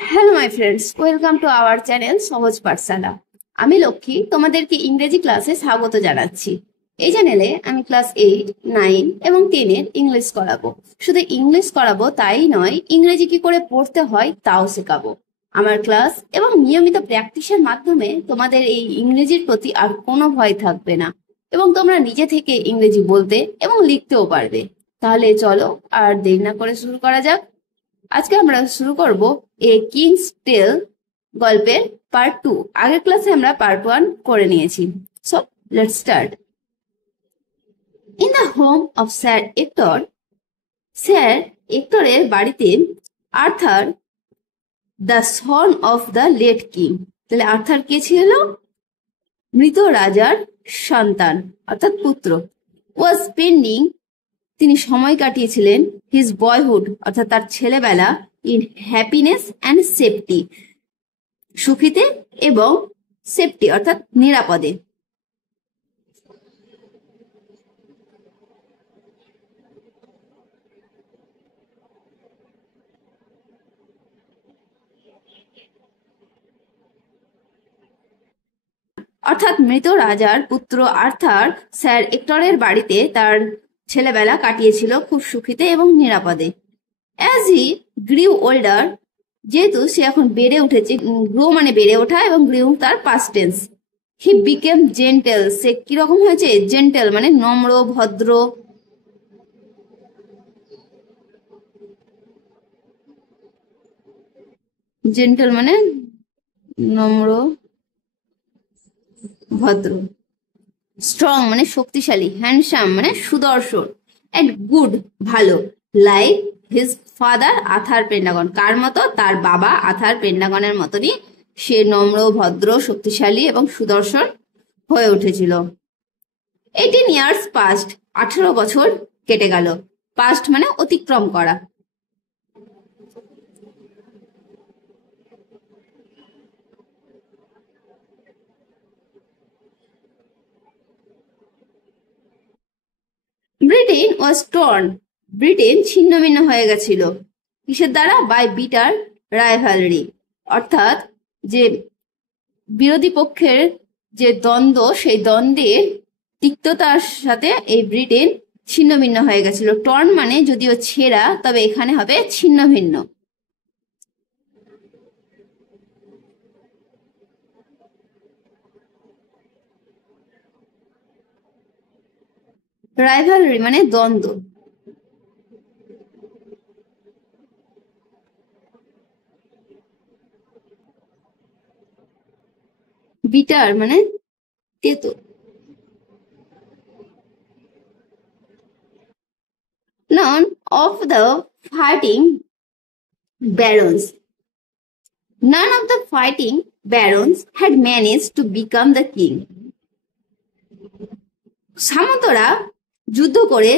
Hello my friends, welcome to our channel সহজ পাঠশালা। আমি লক্ষ্মী তোমাদেরকে ইংরেজি ক্লাসে স্বাগত জানাচ্ছি। এই চ্যানেলে আমি ক্লাস 8, 9 এবং 10-এর ইংলিশ করাবো। শুধু ইংলিশ করাবো তাই নয়, ইংরেজি কি করে পড়তে হয় তাও শেখাবো। আমার ক্লাস এবং নিয়মিত প্র্যাকটিসের মাধ্যমে তোমাদের এই ইংরেজির প্রতি আর কোনো ভয় থাকবে না এবং তোমরা নিজে থেকে ইংরেজি বলতে এবং লিখতেও পারবে। তাহলে চলো আর দেরি না করে শুরু করা যাক। আজকে আমরা শুরু করব এ কিংস টেল গল্পের পার্ট 2। আগের ক্লাসে আমরা পার্ট 1 করে নিয়েছি। So let's start. In the home of sir এক্টরের বাড়িতে Arthur, the son of the late king, তাহলে আর্থার কে ছিল? মৃত রাজার সন্তান অর্থাৎ পুত্র। ওয়াজ স্পেন্ডিং, তিনি সময় কাটিয়েছিলেন হিজ বয়হুড অর্থাৎ তার ছেলেবেলা ইন হ্যাপিনেস অ্যান্ড সেফটি, সুখীতে এবং সেফটি অর্থাৎ নিরাপদে। অর্থাৎ মৃত রাজার পুত্র আর্থার স্যার এক্টরের বাড়িতে তার ছেলেবেলা কাটিয়েছিল খুব সুখীতে এবং নিরাপদে। অ্যাজ হি গ্রিউ ওল্ডার, যেহেতু সে এখন বেড়ে উঠেছে, গ্রো মানে বেড়ে ওঠা এবং গ্রিউ তার past tense. He became gentle, সে কিরকম হয়েছে? জেন্টেল মানে নম্র, ভদ্র। জেন্টেল মানে নম্র, ভদ্র। স্ট্রং মানে শক্তিশালী, হ্যান্ডসাম মানে সুদর্শন, এন্ড গুড ভালো, like his father Uther Pendragon, কার মতো? তার বাবা আথার পেন্ডাগনের মতনই সে নম্র, ভদ্র, শক্তিশালী এবং সুদর্শন হয়ে উঠেছিল। 18 years পাস্ট, 18 বছর কেটে গেল। পাস্ট মানে অতিক্রম করা। ব্রিটেন ওয়াজ টর্ন, ব্রিটেন ছিন্ন ভিন্ন হয়ে গেছিল। কিসের দ্বারা? বাই বিটার রাইভালরি, অর্থাৎ যে বিরোধী পক্ষের যে দ্বন্দ্ব, সেই দ্বন্দ্বের তিক্ততার সাথে এই ব্রিটেন ছিন্ন ভিন্ন হয়ে গেছিল। টর্ন মানে যদিও ছেঁড়া, তবে এখানে হবে ছিন্ন ভিন্ন। রাইভালরি মানে দ্বন্দ্ব। বিটার মানে তেতো। None of the fighting barons, none of the fighting barons had managed to become the king. সামন্তরা যুদ্ধ করে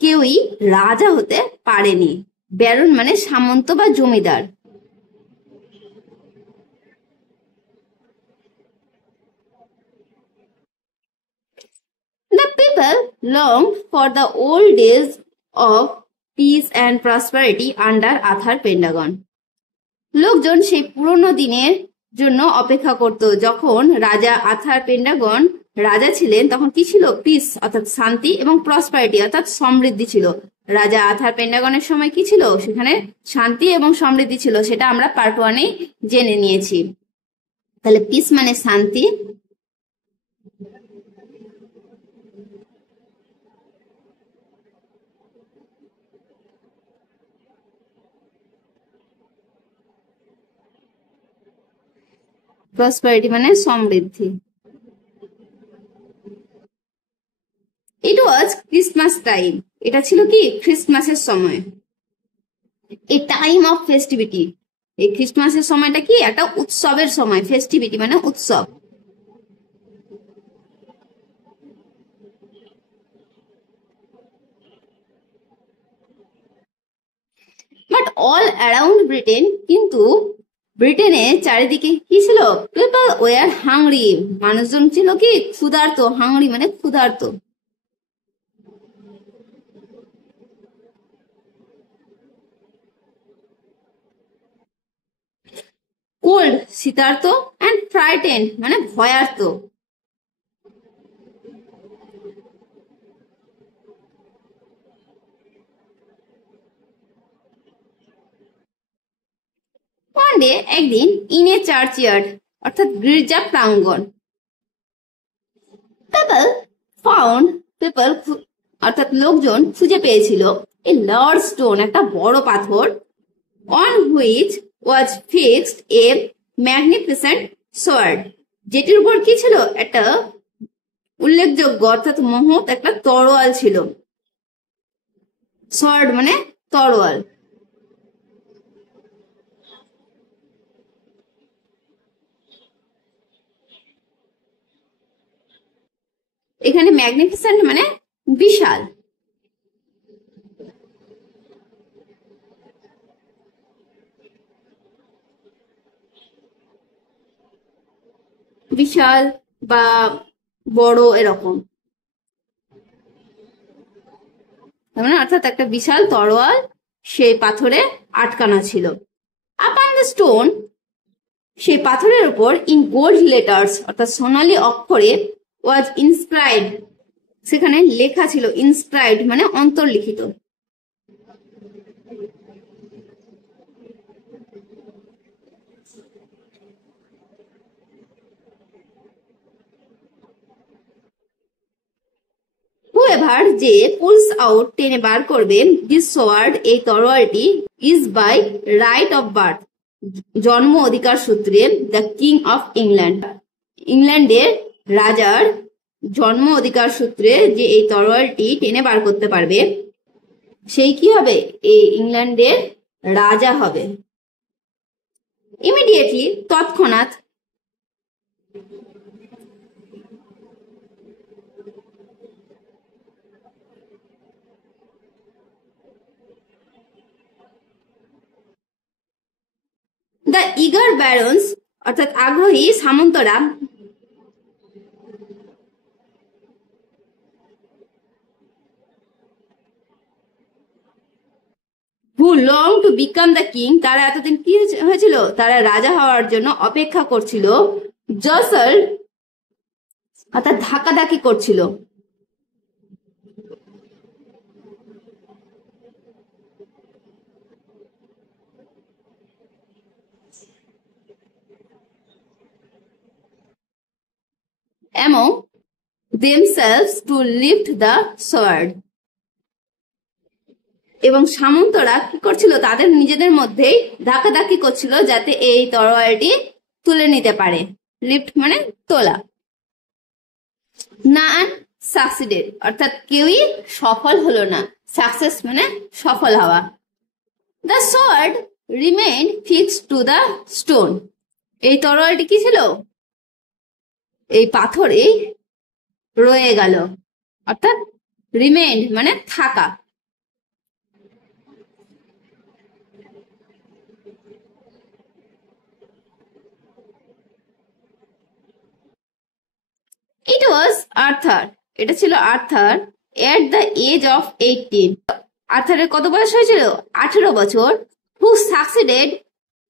কেউই রাজা হতে পারেনি। ব্যারন মানে সামন্ত বা জমিদার। The people longed for the old days of peace and prosperity under Arthur Pendragon. লোকজন সেই পুরনো দিনের জন্য অপেক্ষা করত, যখন রাজা আর্থার পেন্ডাগন রাজা ছিলেন। তখন কি ছিল? পিস অর্থাৎ শান্তি এবং প্রসপারিটি অর্থাৎ সমৃদ্ধি ছিল। রাজা আর্থার পেন্ডাগনের সময় কি ছিল? সেখানে শান্তি এবং সমৃদ্ধি ছিল, সেটা আমরা পার্ট 1-এ জেনে নিয়েছি। তাহলে পিস মানে শান্তি, প্রসপারিটি মানে সমৃদ্ধি। ইট ওয়াজ ক্রিসমাস টাইম, এটা ছিল কি? ক্রিসমাসের সময়। এ টাইম অফ ফেস্টিভিটি, এই ক্রিসমাসের সময়টা কি? একটা উৎসবের সময়। ফেস্টিভিটি মানে উৎসব। বাট অল অ্যারাউন্ড ব্রিটেন, কিন্তু ব্রিটেনে চারিদিকে কি ছিল? পিপল ওয়ার হাংরি, মানুষজন ছিল কি? ক্ষুধার্ত। হাংরি মানে ক্ষুধার্ত। শীতার্ত অ্যান্ড ফ্রাইটেন্ড মানে ভয়ার্ত। ওয়ান ডে একদিন ইন এ চার্চইয়ার্ড অর্থাৎ গির্জা প্রাঙ্গণ, পিপল অর্থাৎ লোকজন খুঁজে পেয়েছিল এ লার্জ স্টোন একটা বড় পাথর, on which was fixed A magnificent sword, যেটির উপর কি ছিল একটা উল্লেখযোগ্য অর্থাৎ মহৎ একটা তরোয়াল ছিল। সোয়ার্ড মানে তরোয়াল। এখানে ম্যাগনিফিসেন্ট মানে বিশাল। বিশাল বা বড় এরকম, মানে অর্থাৎ একটা বিশাল তরোয়াল সেই পাথরে আটকানো ছিল। আপন দ্য স্টোন, সেই পাথরের উপর ইন গোল্ড লেটার্স অর্থাৎ সোনালী অক্ষরে ওয়াজ ইনস্ক্রাইবড, সেখানে লেখা ছিল, ইনস্ক্রাইবড মানে অন্তর্লিখিত। হুএভার যে পুলস আউট টেনে বার করবে দিস সোয়ার্ড এই তরোয়ালটি is by right of birth জন্ম অধিকার সূত্রে দ্য কিং অফ ইংল্যান্ড, ইংল্যান্ডের রাজার জন্ম অধিকার সূত্রে যে এই তরোয়ালটি টেনে বার করতে পারবে সেই কি হবে, এই ইংল্যান্ডের রাজা হবে। ইমিডিয়েটলি তৎক্ষণাৎ দ্য ইগার ব্যারন্স অর্থাৎ আগ্রহী সামন্তরা who long to become the king, তারা এতদিন কি হয়েছিল, তারা রাজা হওয়ার জন্য অপেক্ষা করছিল, জসল অর্থাৎ ধাক্কাধাক্কি করছিল। among themselves to lift the sword, এবং সামন্তরা কি করছিল, তাদের নিজেদের মধ্যেই ধাক্কাধাক্কি করছিল যাতে এই তরোয়ালটি তুলে নিতে পারে। লিফট মানে তোলা। না সাকসিডেড অর্থাৎ কেউই সফল হলো না, সাকসেস মানে সফল হওয়া। The sword remain fixed to the stone, এই তরোয়ালটি কি ছিল, এই পাথরে রয়ে গেল, অর্থাৎ রিমেইন মানে থাকা। ইট ওয়াজ আর্থার, এটা ছিল Arthur at the age of 18, আর্থারের কত বয়স হয়েছিল, 18 বছর। হু সাকসিডেড,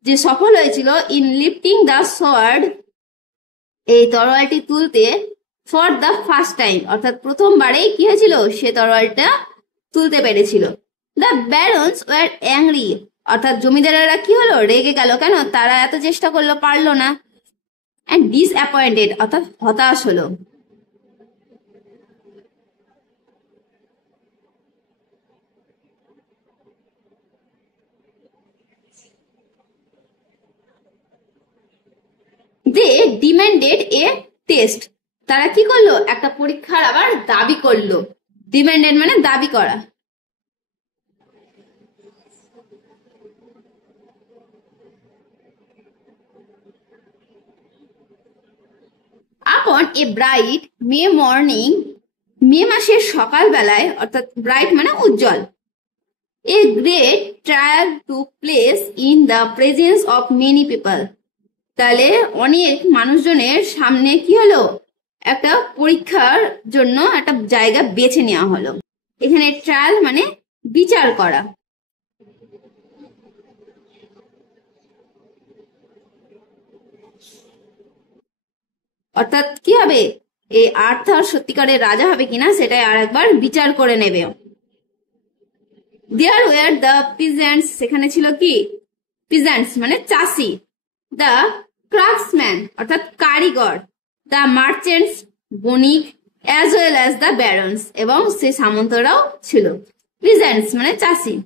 যে সফল হয়েছিল, ইন লিফটিং দ্য সোয়ার্ড, এই তরোয়ালটি তুলতে, ফর দ্য ফার্স্ট টাইম অর্থাৎ প্রথমবারেই কি হয়েছিল, সে তরোয়ালটা তুলতে পেরেছিল। দ্য ব্যারন্স ওয়ার অ্যাংরি, অর্থাৎ জমিদারেরা কি হলো, রেগে গেল, কেন তারা এত চেষ্টা করলো পারলো না। অ্যান্ড ডিসঅ্যাপয়েন্টেড অর্থাৎ হতাশ হলো। দে ডিমান্ডেড এ টেস্ট, তারা কি করলো, একটা পরীক্ষার আবার দাবি করলো। ডিমান্ডেড মানে দাবি করা। আপন এ ব্রাইট মে মর্নিং, মে মাসের সকালবেলায় অর্থাৎ ব্রাইট মানে উজ্জ্বল, a great trial took place in the presence of many people, তাহলে অনেক মানুষজনের সামনে কি হলো, একটা পরীক্ষার জন্য একটা জায়গা বেছে নেওয়া হলো। এখানে ট্রায়াল মানে বিচার করা। অর্থাৎ কি হবে, এই আর্থার সত্যিকারের রাজা হবে কিনা সেটাই আর একবার বিচার করে নেবে। দেয়ার ওয়ার দ্য পিজেন্টস, সেখানে ছিল কি, পিজেন্টস মানে চাষি, দ্য ক্রাফটসম্যান অর্থাৎ কারিগর, দ্য মার্চেন্টস বণিক, as well as the barons, এবং সে সামন্তরাও ছিল। পিজেন্টস মানে চাষি।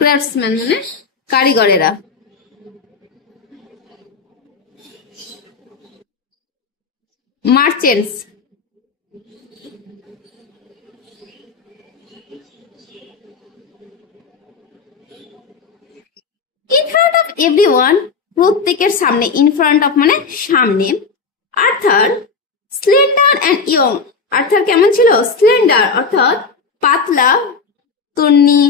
ক্রাফটসম্যান মানে কারিগরেরা। Merchants in front of everyone, প্রত্যেকের সামনে, ইন ফ্রন্ট অফ মানে সামনে। Arthur slender and young, Arthur কেমন ছিল, স্লেন্ডার অর্থাৎ পাতলা তন্নি,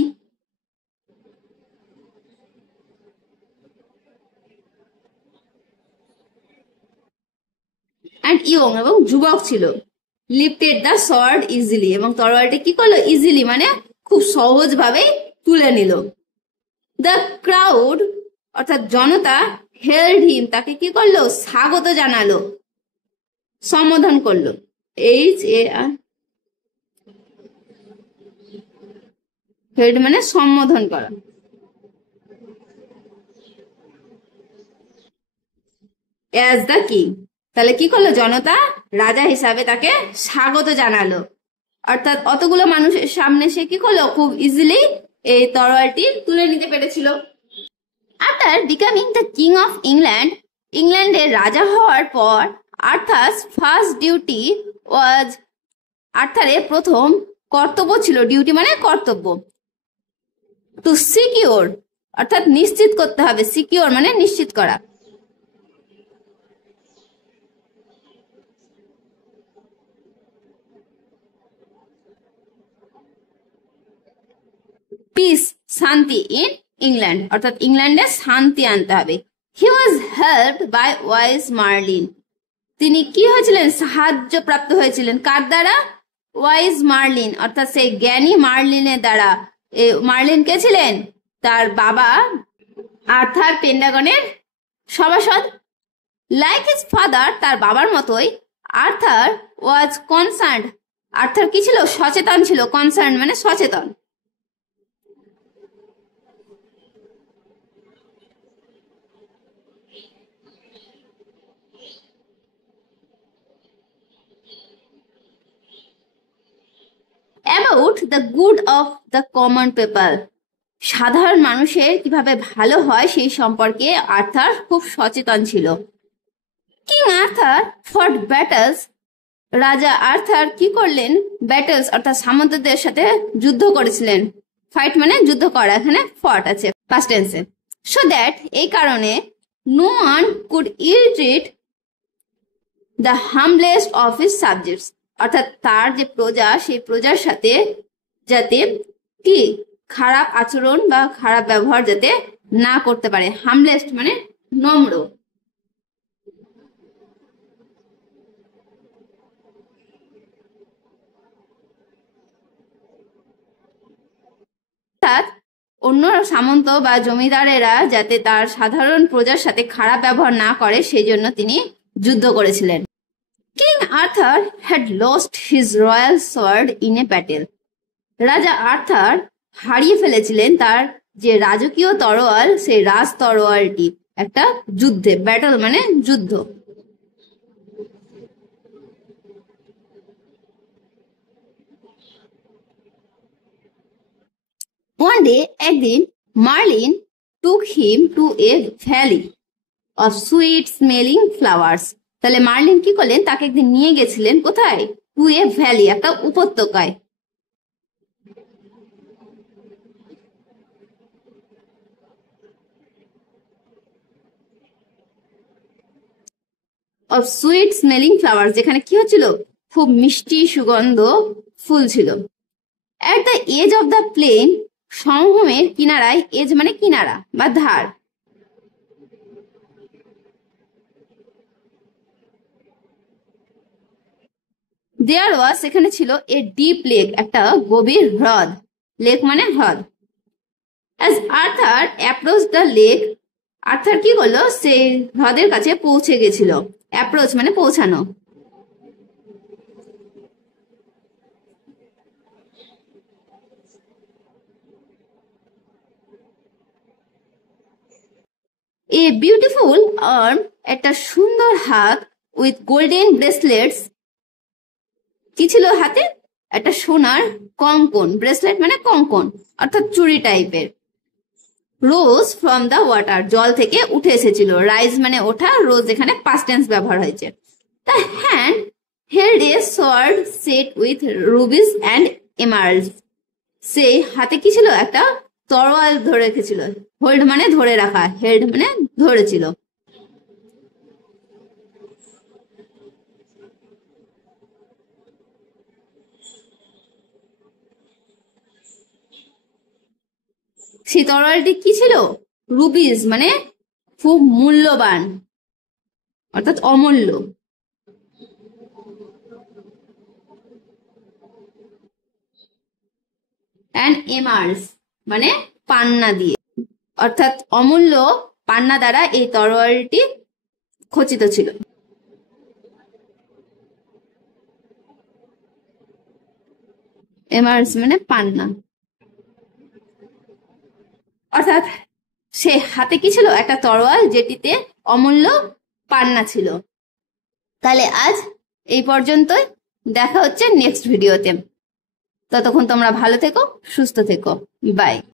অ্যান্ড ইয়ং এবং যুবক ছিল। লিফটেড দ্য সর্ড ইজিলি, এবং তরোয়ালটা কি করলো, ইজিলি মানে খুব সহজ ভাবে তুলে নিল। দ্য ক্রাউড অর্থাৎ জনতা, হেল্ড হিম তাকে কি করলো, স্বাগত জানালো, সম্বোধন করলো। HAR, হেল্ড মানে সম্বোধন করা। অ্যাজ দ্য কিং, তাহলে কি করলো, জনতা রাজা হিসাবে তাকে স্বাগত জানালো। অর্থাৎ অতগুলো মানুষের সামনে সে কি করলো, খুব ইজিলি এই তরোয়ালটি তুলে নিতে পেরেছিল। After becoming the king of England, ইংল্যান্ডের রাজা হওয়ার পর আর্থার্স ফার্স্ট ডিউটি ওয়াজ, আর্থারের প্রথম কর্তব্য ছিল, ডিউটি মানে কর্তব্য, টু সিকিওর অর্থাৎ নিশ্চিত করতে হবে, সিকিওর মানে নিশ্চিত করা, পিস শান্তি ইন ইংল্যান্ড অর্থাৎ ইংল্যান্ডে শান্তি আনতে হবে। হি ওয়াজ হেল্পড বাই ওয়াইজ মার্লিন, তিনি কি হয়েছিলেন, সাহায্য প্রাপ্ত হয়েছিলেন, কার দ্বারা, ওয়াইজ মার্লিন অর্থাৎ সেই জ্ঞানী মার্লিনের দ্বারা। মার্লিন কে ছিলেন, তার বাবা আর্থার পেন্টাগনের সভাসদ। লাইক হিজ ফাদার, তার বাবার মতোই আর্থার ওয়াজ কনসার্ন, আর্থার কি ছিল, সচেতন ছিল, কনসার্ন মানে সচেতন। About the good of the common people, সাধারণ মানুষের কিভাবে ভালো হয় সেই সম্পর্কে আর্থার খুব সচেতন ছিল। কিং আর্থার ফট ব্যাটলস, রাজা আর্থার কি করলেন, ব্যাটলস অর্থাৎ সামন্তদের সাথে যুদ্ধ করেছিলেন। ফাইট মানে যুদ্ধ করা, এখানে ফট আছে পাস্ট টেন্সে। সো দ্যাট এই কারণে no one could ill treat the humblest of his subjects, অর্থাৎ তার যে প্রজা সেই প্রজার সাথে যাতে কি খারাপ আচরণ বা খারাপ ব্যবহার যাতে না করতে পারে। হামলেস্ট মানে নম্র। অর্থাৎ অন্য সামন্ত বা জমিদারেরা যাতে তার সাধারণ প্রজার সাথে খারাপ ব্যবহার না করে সেই জন্য তিনি যুদ্ধ করেছিলেন। King Arthur had lost his royal sword in a battle, রাজা আর্থার হারিয়ে ফেলেছিলেন তার যে রাজকীয় তরোয়াল, সেই রাজ তরোয়ালটি একটা যুদ্ধে, ব্যাটল মানে যুদ্ধ। One day, একদিন marlin took him to a valley of sweet smelling flowers, তাহলে মার্লিন কি করলেন, তাকে একদিন নিয়ে গেছিলেন কোথায়, টু এ ভ্যালি একটা উপত্যকায়। অফ সুইট স্মেলিং ফ্লাওয়ার্স, যেখানে কি হচ্ছিল, খুব মিষ্টি সুগন্ধ ফুল ছিল। At the age of the plain, সমভূমির কিনারায়, এজ মানে কিনারা বা ধার, দেয়ার ওয়াজ, সেখানে ছিল এ ডিপ লেক, একটা গভীর হ্রদ। লেক মানে হ্রদ। As Arthur approach the lake, Arthur কি করলো, সেই হ্রদের কাছে পৌঁছে গেছিল। অ্যাপ্রোচ মানে পৌঁছানো। এ বিউটিফুল আর্ম, একটা সুন্দর হাত, উইথ গোল্ডেন ব্রেসলেটস, কি ছিল হাতে, একটা সোনার কঙ্কন, ব্রেসলেট মানে কঙ্কন অর্থাৎ চুড়ি টাইপের। রোজ ফ্রম দ্য ওয়াটার, জল থেকে উঠে এসেছিল। রাইজ মানে ওঠা, রোজ এখানে পাস্ট টেন্স ব্যবহার হয়েছে। The hand held a sword set with rubies and emeralds, সেই হাতে কি ছিল, একটা তরোয়াল ধরে রেখেছিল। হোল্ড মানে ধরে রাখা, হেল্ড মানে ধরেছিল। সেই তরোয়ালটি কি ছিল, রুবিস মানে খুব মূল্যবান অর্থাৎ অমূল্য। অ্যান্ড এমার্স মানে পান্না দিয়ে, অর্থাৎ অমূল্য পান্না দ্বারা এই তরোয়ালটি খচিত ছিল। এমার্স মানে পান্না, অর্থাৎ সে হাতে কি ছিল, একটা তরোয়াল যেটিতে অমূল্য পান্না ছিল। তাহলে আজ এই পর্যন্তই, দেখা হচ্ছে নেক্সট ভিডিওতে। ততক্ষণ তোমরা ভালো থেকো, সুস্থ থেকো, বাই।